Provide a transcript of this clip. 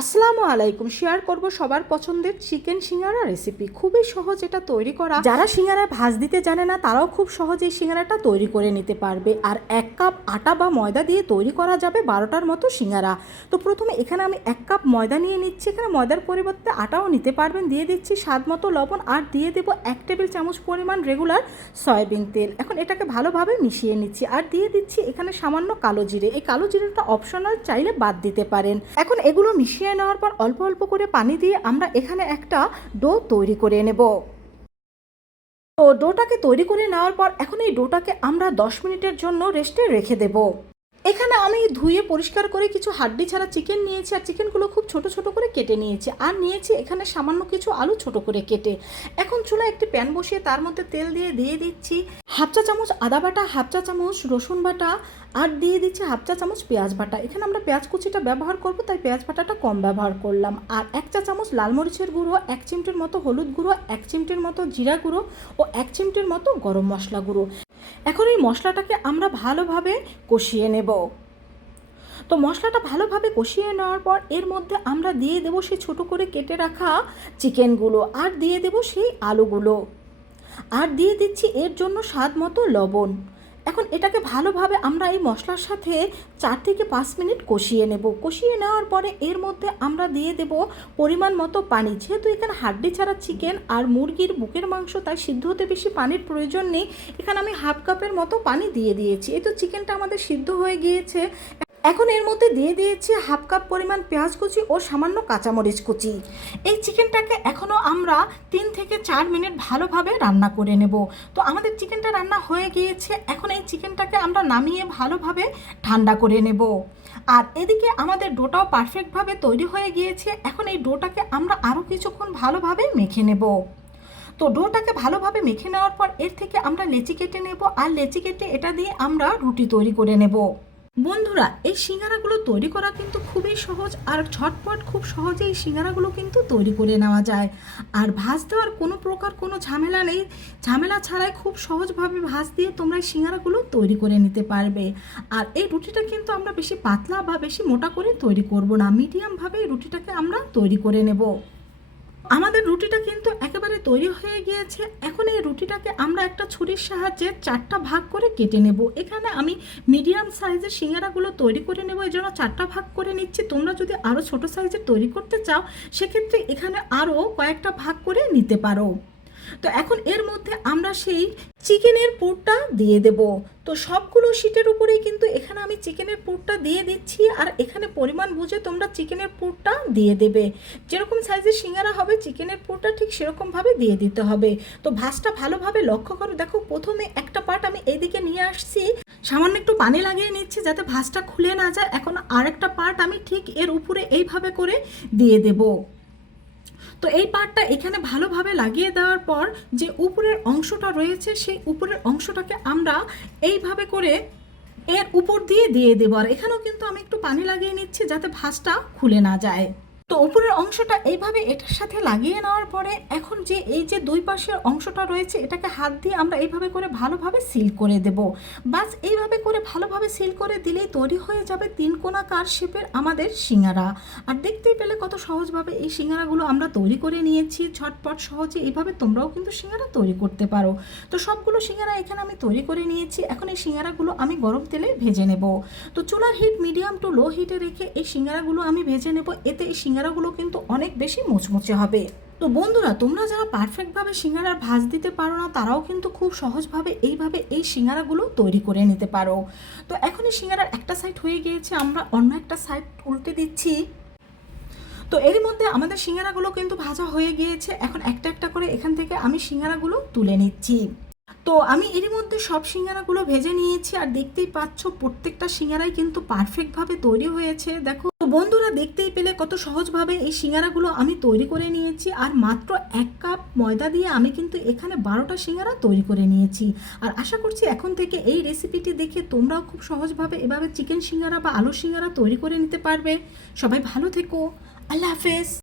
আসসালামু আলাইকুম। শেয়ার করব সবার পছন্দের চিকেন সিঙ্গারা রেসিপি। খুবই সহজ এটা তৈরি করা। যারা সিঙ্গারা ভাজ দিতে জানে না তারাও খুব সহজেই সিঙ্গারাটা তৈরি করে নিতে পারবে। আর 1 কাপ আটা বা ময়দা দিয়ে তৈরি করা যাবে 12টার মতো সিঙ্গারা। তো প্রথমে এখানে আমি 1 কাপ ময়দা নিয়ে নিচ্ছি। এখানে ময়দার পরিবর্তে আটাও নিতে পারবেন। দিয়ে দিচ্ছি স্বাদ মতো লবণ আর দিয়ে দেবো 1 টেবিল চামচ পরিমাণ রেগুলার সয়াবিন তেল। এখন এটাকে ভালোভাবে মিশিয়ে নিচ্ছি আর দিয়ে দিচ্ছি এখানে সামান্য কালো জিরে। এই কালো জিরেটা অপশনাল, চাইলে বাদ দিতে পারেন। এখন এগুলো মিশিয়ে নেওয়ার পর অল্প অল্প করে পানি দিয়ে আমরা এখানে একটা ডো তৈরি করে নেব। তো ডোটাকে তৈরি করে নেওয়ার পর এখন এই ডোটাকে আমরা 10 মিনিটের জন্য রেস্টে রেখে দেব। এখানে আমি ধুয়ে পরিষ্কার করে কিছু হাড্ডি ছাড়া চিকেন নিয়েছি আর চিকেনগুলো খুব ছোট ছোট করে কেটে নিয়েছি আর নিয়েছি এখানে সামান্য কিছু আলু ছোট করে কেটে। এখন চুলায় একটি প্যান বসিয়ে তার মধ্যে তেল দিয়ে দিচ্ছি হাফ চা চামচ আদা বাটা, হাফ চা চামচ রসুন বাটা আর দিয়ে দিচ্ছি হাফ চা চামচ পেঁয়াজ বাটা। এখানে আমরা পেঁয়াজ কুচিটা ব্যবহার করব, তাই পেঁয়াজ বাটাটা কম ব্যবহার করলাম। আর 1 চা চামচ লাল মরিচের গুঁড়ো, 1 চিমটির মতো হলুদ গুঁড়ো, 1 চিমটির মতো জিরা গুঁড়ো ও 1 চিমটির মতো গরম মশলা গুঁড়ো। এখন এই মশলাটাকে আমরা ভালোভাবে কষিয়ে নেব। তো মশলাটা ভালোভাবে কষিয়ে নেওয়ার পর এর মধ্যে আমরা দিয়ে দেবো সেই ছোটো করে কেটে রাখা চিকেনগুলো আর দিয়ে দেবো সেই আলুগুলো আর দিয়ে দিচ্ছি এর জন্য স্বাদ মতো লবণ। এখন এটাকে ভালোভাবে আমরা এই মশলার সাথে 4 থেকে 5 মিনিট কষিয়ে নেব। কষিয়ে নেওয়ার পরে এর মধ্যে আমরা দিয়ে দেব পরিমাণ মতো পানি। যেহেতু এখানে হাড্ডি ছাড়া চিকেন আর মুরগির বুকের মাংস, তাই সিদ্ধ হতে বেশি পানির প্রয়োজন নেই। এখানে আমি হাফ কাপের মতো পানি দিয়ে দিয়েছি। এই তো চিকেনটা আমাদের সিদ্ধ হয়ে গিয়েছে। এখন এর মধ্যে দিয়ে দিয়েছি হাফ কাপ পরিমাণ পেঁয়াজ কুচি ও সামান্য কাঁচামরিচ কুচি। এই চিকেনটাকে এখনও আমরা 3 থেকে 4 মিনিট ভালোভাবে রান্না করে নেব। তো আমাদের চিকেনটা রান্না হয়ে গিয়েছে। এখন এই চিকেনটাকে আমরা নামিয়ে ভালোভাবে ঠান্ডা করে নেব। আর এদিকে আমাদের ডোটাও পারফেক্টভাবে তৈরি হয়ে গিয়েছে। এখন এই ডোটাকে আমরা আরও কিছুক্ষণ ভালোভাবে মেখে নেব। তো ডোটাকে ভালোভাবে মেখে নেওয়ার পর এর থেকে আমরা লেচি কেটে নেব আর লেচি কেটে এটা দিয়ে আমরা রুটি তৈরি করে নেব। বন্ধুরা, এই সিঙ্গারাগুলো তৈরি করা কিন্তু খুবই সহজ আর ঝটপট খুব সহজে এই সিঙ্গারাগুলো কিন্তু তৈরি করে নেওয়া যায়। আর ভাজ দেওয়ার কোনো প্রকার কোনো ঝামেলা নেই। ঝামেলা ছাড়াই খুব সহজভাবে ভাজ দিয়ে তোমরা এই সিঙ্গারাগুলো তৈরি করে নিতে পারবে। আর এই রুটিটা কিন্তু আমরা বেশি পাতলা বা বেশি মোটা করে তৈরি করব না, মিডিয়ামভাবে এই রুটিটাকে আমরা তৈরি করে নেব। আমাদের রুটিটা কিন্তু একেবারে তৈরি হয়ে গিয়েছে। এখন এই রুটিটাকে আমরা একটা ছুরির সাহায্যে 4টা ভাগ করে কেটে নেব। এখানে আমি মিডিয়াম সাইজের সিঙ্গারাগুলো তৈরি করে নেব, এই জন্য 4টা ভাগ করে নিচ্ছি। তোমরা যদি আরও ছোট সাইজের তৈরি করতে চাও সেক্ষেত্রে এখানে আরও কয়েকটা ভাগ করে নিতে পারো। তো এখন এর মধ্যে আমরা সেই চিকেনের পুরটা দিয়ে দেব। তো সবগুলো শিটের উপরেই কিন্তু এখানে আমি চিকেনের পুরটা দিয়ে দিচ্ছি আর এখানে পরিমাণ বুঝে তোমরা চিকেনের পুরটা দিয়ে দেবে। যেরকম সাইজের সিঙ্গারা হবে চিকেনের পুরটা ঠিক সেরকমভাবে দিয়ে দিতে হবে। তো ভাজটা ভালোভাবে লক্ষ্য করো। দেখো, প্রথমে একটা পার্ট আমি এইদিকে নিয়ে আসছি, সামান্য একটু পানি লাগিয়ে নিচ্ছি যাতে ভাজটা খুলে না যায়। এখন আরেকটা পার্ট আমি ঠিক এর উপরে এইভাবে করে দিয়ে দেব। তো এই পার্টটা এখানে ভালোভাবে লাগিয়ে দেওয়ার পর যে উপরের অংশটা রয়েছে সেই উপরের অংশটাকে আমরা এইভাবে করে এর উপর দিয়ে দেবো। আর এখানেও কিন্তু আমি একটু পানি লাগিয়ে নিচ্ছি যাতে ভাঁজটা খুলে না যায়। তো উপরের অংশটা এইভাবে এটার সাথে লাগিয়ে নেওয়ার পরে এখন যে এই যে দুই পাশের অংশটা রয়েছে এটাকে হাত দিয়ে আমরা এইভাবে করে ভালোভাবে সিল করে দেব। বাস এইভাবে করে ভালোভাবে সিল করে দিলেই তৈরি হয়ে যাবে 3 কোণাকার শেপের আমাদের সিঙ্গারা। আর দেখতেই পেলে কত সহজভাবে এই সিঙ্গারাগুলো আমরা তৈরি করে নিয়েছি। ঝটপট সহজে এইভাবে তোমরাও কিন্তু সিঙ্গারা তৈরি করতে পারো। তো সবগুলো সিঙ্গারা এখানে আমি তৈরি করে নিয়েছি। এখন এই সিঙ্গারাগুলো আমি গরম তেলে ভেজে নেব। তো চুলার হিট মিডিয়াম টু লো হিটে রেখে এই সিঙ্গারাগুলো আমি ভেজে নেব। এতে এই সিঙ্গারাগুলো কিন্তু অনেক বেশি মুচমুচে হবে। তো বন্ধুরা, তোমরা যারা পারফেক্টভাবে সিঙ্গারা ভাজ দিতে পারো না তারাও কিন্তু খুব সহজভাবে এইভাবে এই সিঙ্গারাগুলো তৈরি করে নিতে পারো। তো এখন এই সিঙ্গারার একটা সাইড হয়ে গিয়েছে, আমরা অন্য একটা সাইড উল্টে দিচ্ছি। তো এর মধ্যে আমাদের সিঙ্গারাগুলো কিন্তু ভাজা হয়ে গিয়েছে। এখন একটা একটা করে এখান থেকে আমি সিঙ্গারাগুলো তুলে নিচ্ছি। তো আমি এর মধ্যে সব সিঙ্গারাগুলো ভেজে নিয়েছি আর দেখতেই পাচ্ছ প্রত্যেকটা সিঙ্গারাই কিন্তু পারফেক্টভাবে তৈরি হয়েছে। দেখো তো বন্ধুরা, দেখতেই পেলে কত সহজভাবে এই সিঙ্গারাগুলো আমি তৈরি করে নিয়েছি। আর মাত্র 1 কাপ ময়দা দিয়ে আমি কিন্তু এখানে 12টা সিঙ্গারা তৈরি করে নিয়েছি। আর আশা করছি এখন থেকে এই রেসিপিটি দেখে তোমরাও খুব সহজভাবে এভাবে চিকেন সিঙ্গারা বা আলু সিঙ্গারা তৈরি করে নিতে পারবে। সবাই ভালো থেকো। আল্লাহ হাফেজ।